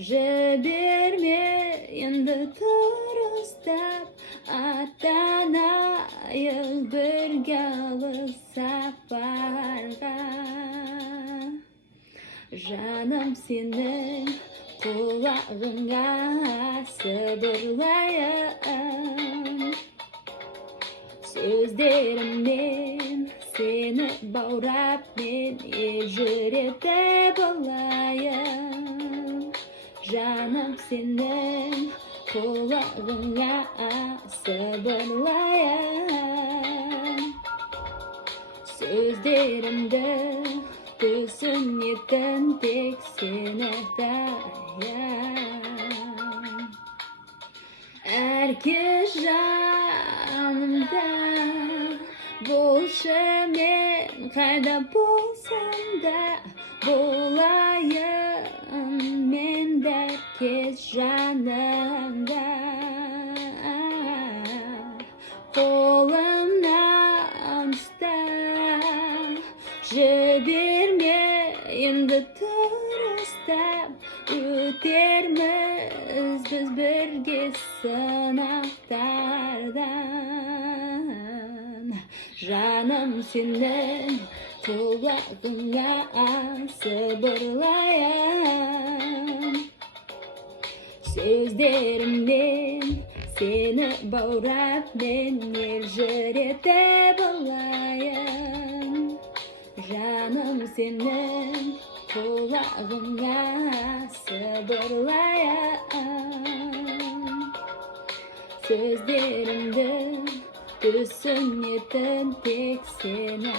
Жібермейінді тұрыстап, аттанайық бірге алыс сапарға. Жаным сенің құлағыңа сыбырлайын, сөздеріммен сені баурап мен елжіретіп алайын. Жаным сенің құлағыңа сыбырлайын, сөздерімді түсінетін тек сені таян. Әркез жанымда болшы, мен қайда болсам да болайын мен дәркез жаныңда. Қолымнан ұста, жібермейінді тұрыстап, өтерміз біз бірге сынақтардан. Жаным сенің құлағыңа сыбырлайын, сөздеріммен сені баурап мен елжіретіп алайын. Жаным сенің құлағыңа сыбырлайын, сөздерімді түсінетін тек сені